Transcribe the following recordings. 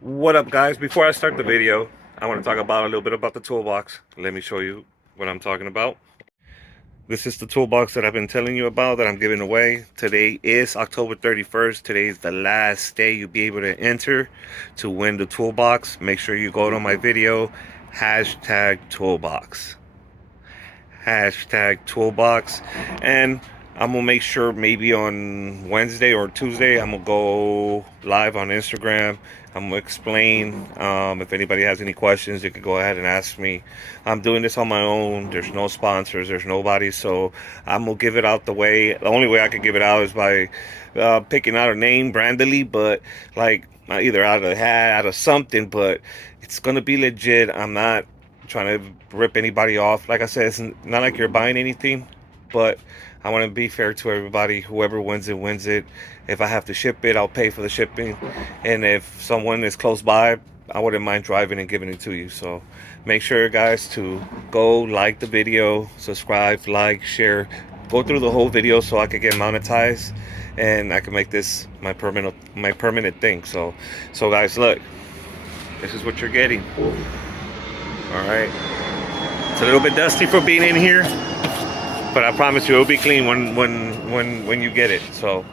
What up, guys? Before I start the video, I want to talk about a little bit about the toolbox. Let me show you what I'm talking about. This is the toolbox that I've been telling you about that I'm giving away. Today is October 31st. Today is the last day you'll be able to enter to win the toolbox. Make sure you go to my video, hashtag toolbox. Hashtag toolbox. And I'm gonna make sure maybe on Wednesday or Tuesday I'm gonna go live on Instagram. I'm gonna explain. If anybody has any questions, you can go ahead and ask me. I'm doing this on my own. There's no sponsors. There's nobody. So I'm gonna give it out the way. The only way I can give it out is by picking out a name randomly, but like either out of a hat, out of something. But it's gonna be legit. I'm not trying to rip anybody off. Like I said, it's not like you're buying anything, but I want to be fair to everybody. Whoever wins it, wins it. If I have to ship it, I'll pay for the shipping. And if someone is close by, I wouldn't mind driving and giving it to you. So make sure, guys, to go like the video, subscribe, like, share. Go through the whole video so I can get monetized and I can make this my permanent thing. So guys, look, this is what you're getting. All right, it's a little bit dusty for being in here, but I promise you it'll be clean when you get it. So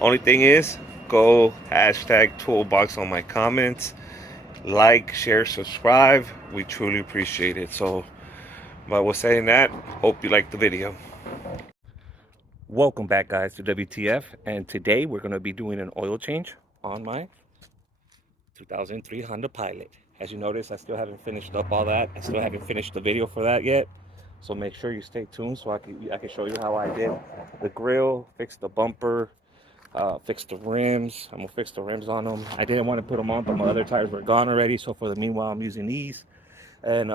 only thing is, go hashtag toolbox on my comments, like, share, subscribe. We truly appreciate it. So but with saying that, hope you like the video. Welcome back, guys, to WTF, and today we're going to be doing an oil change on my 2003 Honda Pilot. As you notice, I still haven't finished up all that. I still haven't finished the video for that yet. So make sure you stay tuned so I can show you how I did the grill, fix the bumper, fix the rims. I'm gonna fix the rims on them. I didn't want to put them on, but my other tires were gone already. So for the meanwhile, I'm using these. And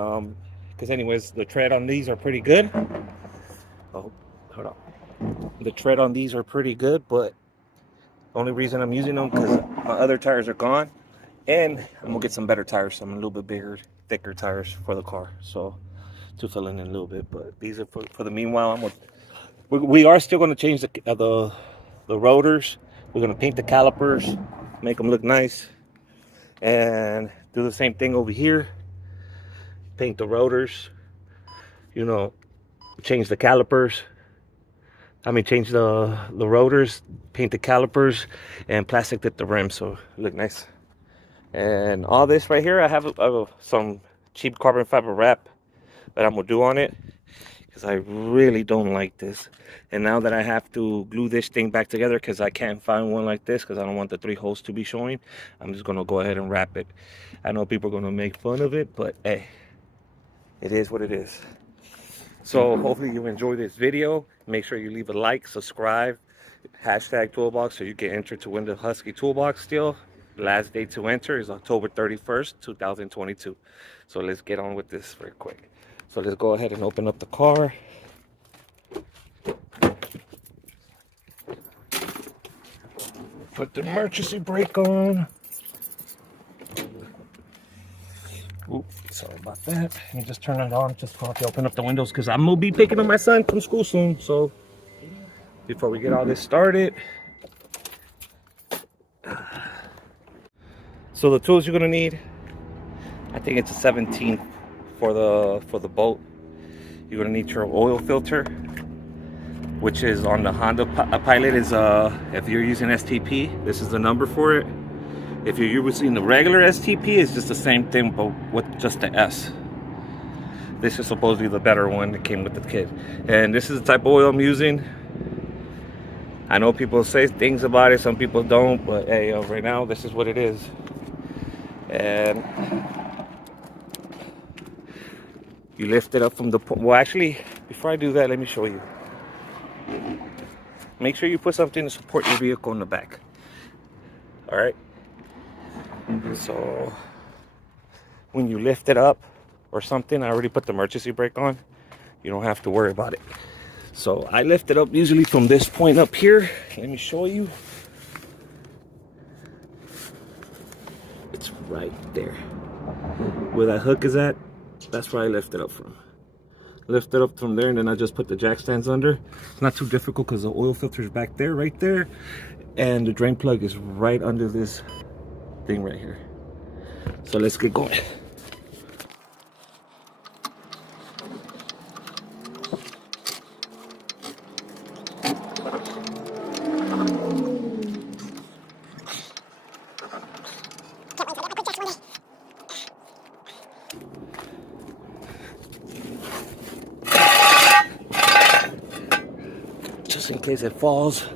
because anyways, the tread on these are pretty good. Oh, hold on. The tread on these are pretty good, but the only reason I'm using them because my other tires are gone. And I'm gonna get some better tires, some a little bit bigger, thicker tires for the car, so to fill in a little bit. But these are for the meanwhile. We are still gonna change the rotors. We're gonna paint the calipers, make them look nice, and do the same thing over here. Paint the rotors, you know, change the calipers. Change the rotors, paint the calipers, and plastic tip the rims so it look nice. And all this right here, I have some cheap carbon fiber wrap that I'm gonna do on it because I really don't like this. And now that I have to glue this thing back together because I can't find one like this because I don't want the 3 holes to be showing, I'm just gonna go ahead and wrap it. I know people are gonna make fun of it, but hey, it is what it is. So hopefully you enjoy this video. Make sure you leave a like, subscribe, hashtag toolbox so you get entered to win the Husky toolbox still. Last day to enter is October 31st, 2022. So let's get on with this very quick. So let's go ahead and open up the car. Put the emergency brake on. Oops, sorry about that. Let me just turn it on just so I can open up the windows because I'm gonna be picking up my son from school soon. So before we get all this started, so the tools you're gonna need, I think it's a 17 for the bolt. You're gonna need your oil filter, which is on the Honda Pilot. Is if you're using STP, this is the number for it. If you're using the regular STP, it's just the same thing but with just the S. This is supposedly the better one that came with the kit. And this is the type of oil I'm using. I know people say things about it, some people don't, but hey, right now this is what it is. And you lift it up from the well, actually, before I do that, let me show you. Make sure you put something to support your vehicle in the back. All right. So when you lift it up or something, I already put the emergency brake on. You don't have to worry about it. So I lift it up usually from this point up here. Let me show you. It's right there. Where that hook is at, that's where I lift it up from. Lift it up from there, and then I just put the jack stands under. It's not too difficult because the oil filter is back there, right there. And the drain plug is right under this thing right here. So let's get going. Just in case it falls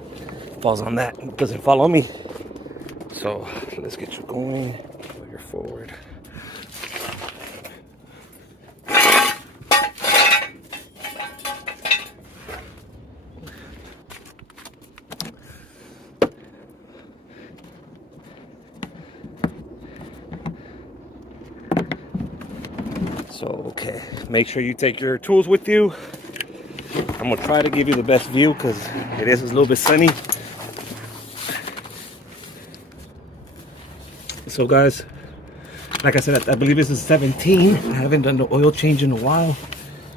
on that, it doesn't fall on me. So let's get you going. Put your forward. So, okay, make sure you take your tools with you. I'm gonna try to give you the best view because it is a little bit sunny. So guys, like I said, I believe this is 17. I haven't done the oil change in a while.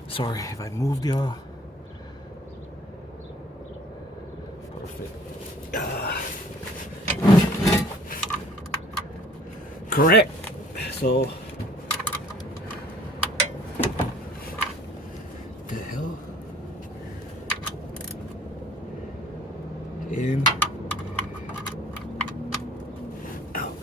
Sorry if I moved y'all. Perfect. Correct. So, the hell? In. Out.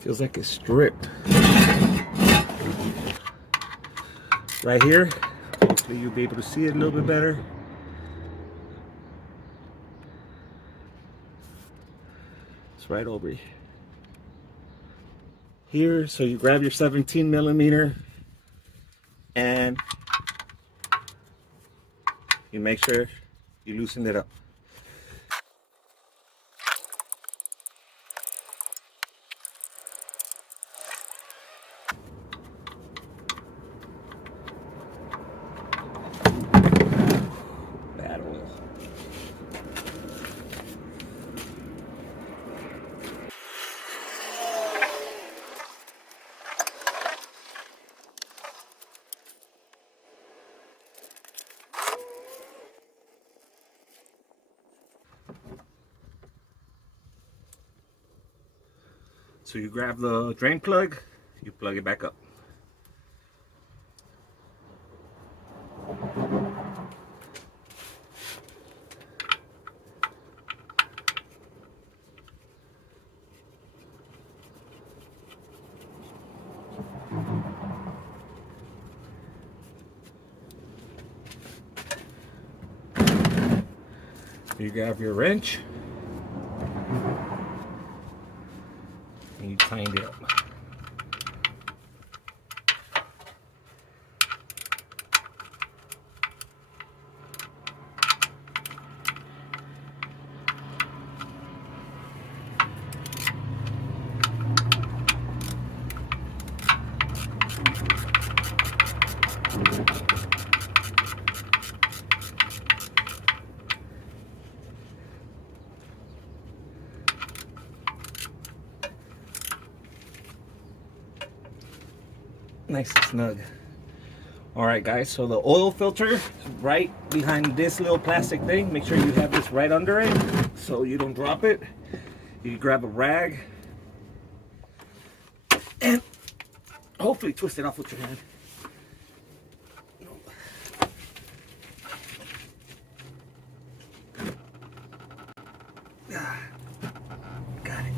Feels like it's stripped. Right here, hopefully you'll be able to see it a little bit better. It's right over here. So you grab your 17 millimeter and you make sure you loosen it up. Bad oil. So you grab the drain plug, you plug it back up. You grab your wrench and you tighten it up. Nice and snug. All right guys, so the oil filter is right behind this little plastic thing. Make sure you have this right under it so you don't drop it. You grab a rag and hopefully twist it off with your hand. Got it.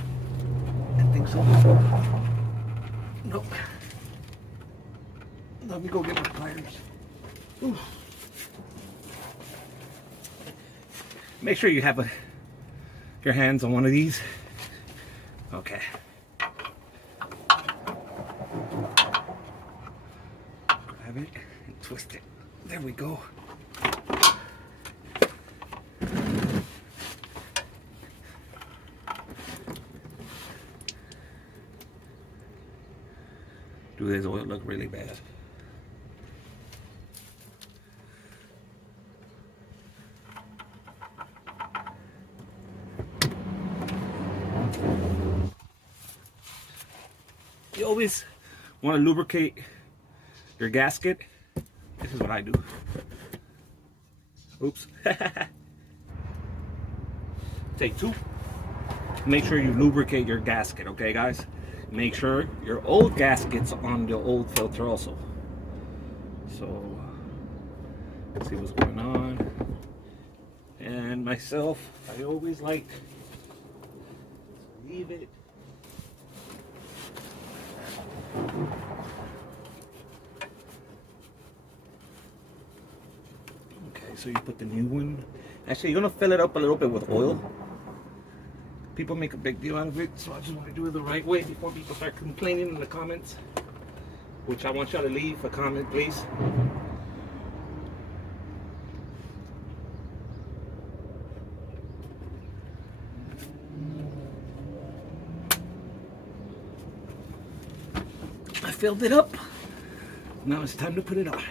I think so. Nope. Let me go get my pliers. Ooh. Make sure you have your hands on one of these. Okay. Grab it and twist it. There we go. do this oil look really bad. You always want to lubricate your gasket. This is what I do. Oops. Take two. Make sure you lubricate your gasket, okay guys? Make sure your old gasket's on the old filter also. So let's see what's going on. And myself, I always like to leave it. Okay, so you put the new one. Actually, you're gonna fill it up a little bit with oil. People make a big deal out of it, so I just want to do it the right way before people start complaining in the comments. Which I want y'all to leave a comment, please. I filled it up. Now it's time to put it on.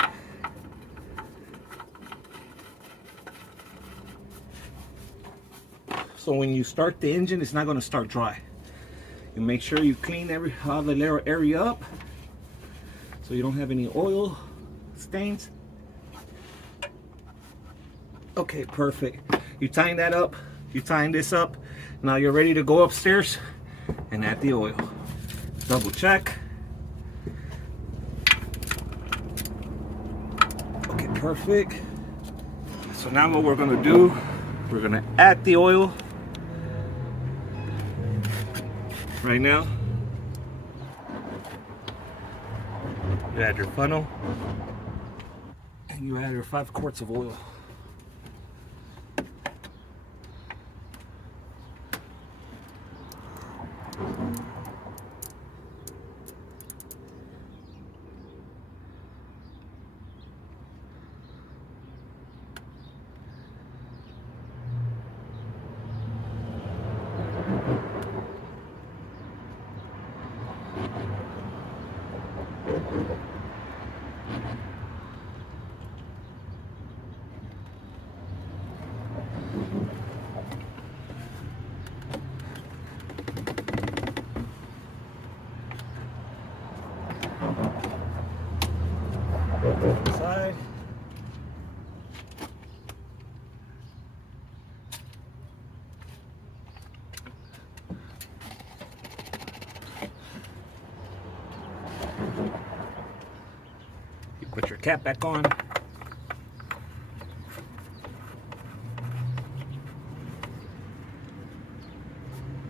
So when you start the engine, it's not going to start dry. You make sure you clean all the area up so you don't have any oil stains. Okay, perfect. You tying that up, you tying this up. Now you're ready to go upstairs and add the oil. Double check. Okay, perfect. So now what we're going to do, we're going to add the oil. Right now, you add your funnel and you add your 5 quarts of oil. Side. You put your cap back on.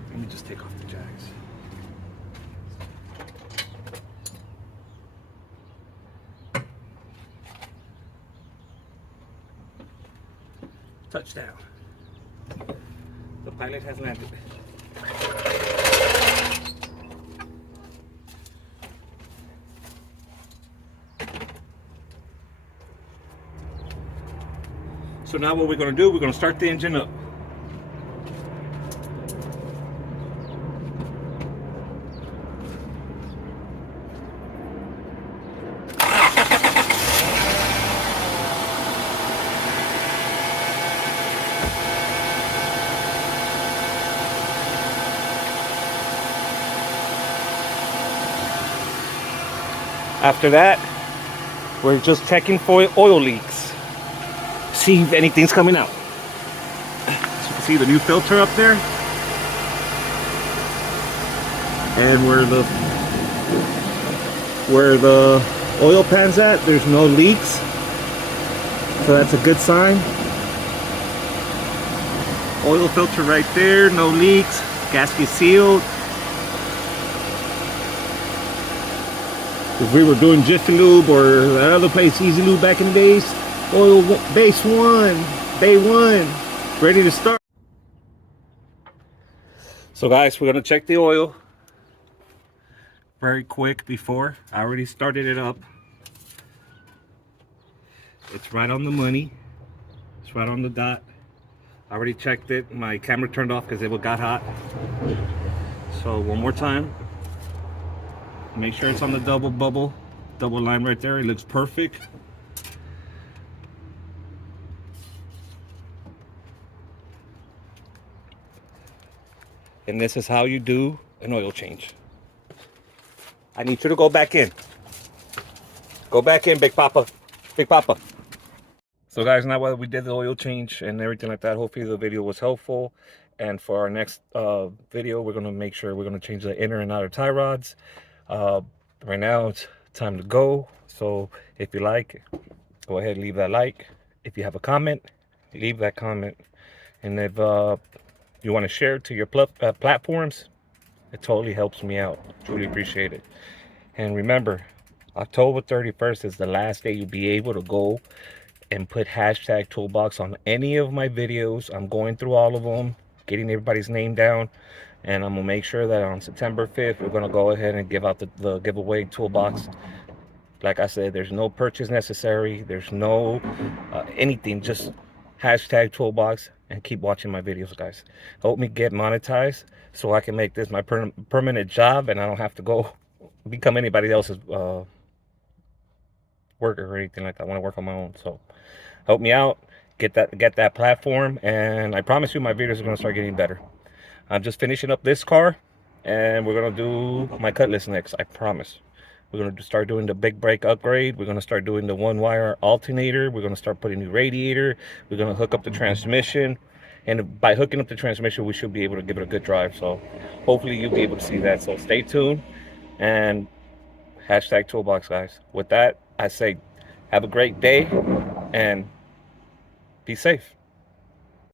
Let me just take off the jacks. Touchdown. The pilot has landed. So now what we're going to do, we're going to start the engine up. After that, we're just checking for oil leaks. See if anything's coming out. As you can see the new filter up there. And where the oil pan's at, there's no leaks. So that's a good sign. Oil filter right there, no leaks. Gasket sealed. If we were doing Jiffy Lube or that other place, Easy Lube back in the days, oil base one, day one, ready to start. So guys, we're gonna check the oil very quick before. I already started it up. It's right on the money. It's right on the dot. I already checked it. My camera turned off because it got hot. So one more time. Make sure it's on the double bubble, double line right there. It looks perfect. And this is how you do an oil change. I need you to go back in. Go back in, Big Papa. Big Papa. So guys, now that we did the oil change and everything like that, hopefully the video was helpful. And for our next video, we're going to make sure we're going to change the inner and outer tie rods. Right now, it's time to go. So if you like, go ahead and leave that like. If you have a comment, leave that comment. And if you want to share it to your platforms, it totally helps me out. Truly appreciate it. And remember, October 31st is the last day you'll be able to go and put hashtag toolbox on any of my videos. I'm going through all of them, getting everybody's name down, and I'm gonna make sure that on September 5th we're gonna go ahead and give out the giveaway toolbox. Like I said, there's no purchase necessary, there's no anything, just hashtag toolbox, and keep watching my videos, guys. Help me get monetized so I can make this my permanent job and I don't have to go become anybody else's worker or anything like that. I want to work on my own. So help me out, get that platform, and I promise you my videos are going to start getting better. I'm just finishing up this car and we're going to do my Cutlass next. I promise. We're going to start doing the big brake upgrade. We're going to start doing the one wire alternator. We're going to start putting new radiator. We're going to hook up the transmission, and by hooking up the transmission we should be able to give it a good drive. So hopefully you'll be able to see that. So stay tuned and hashtag toolbox, guys. With that, I say have a great day and be safe.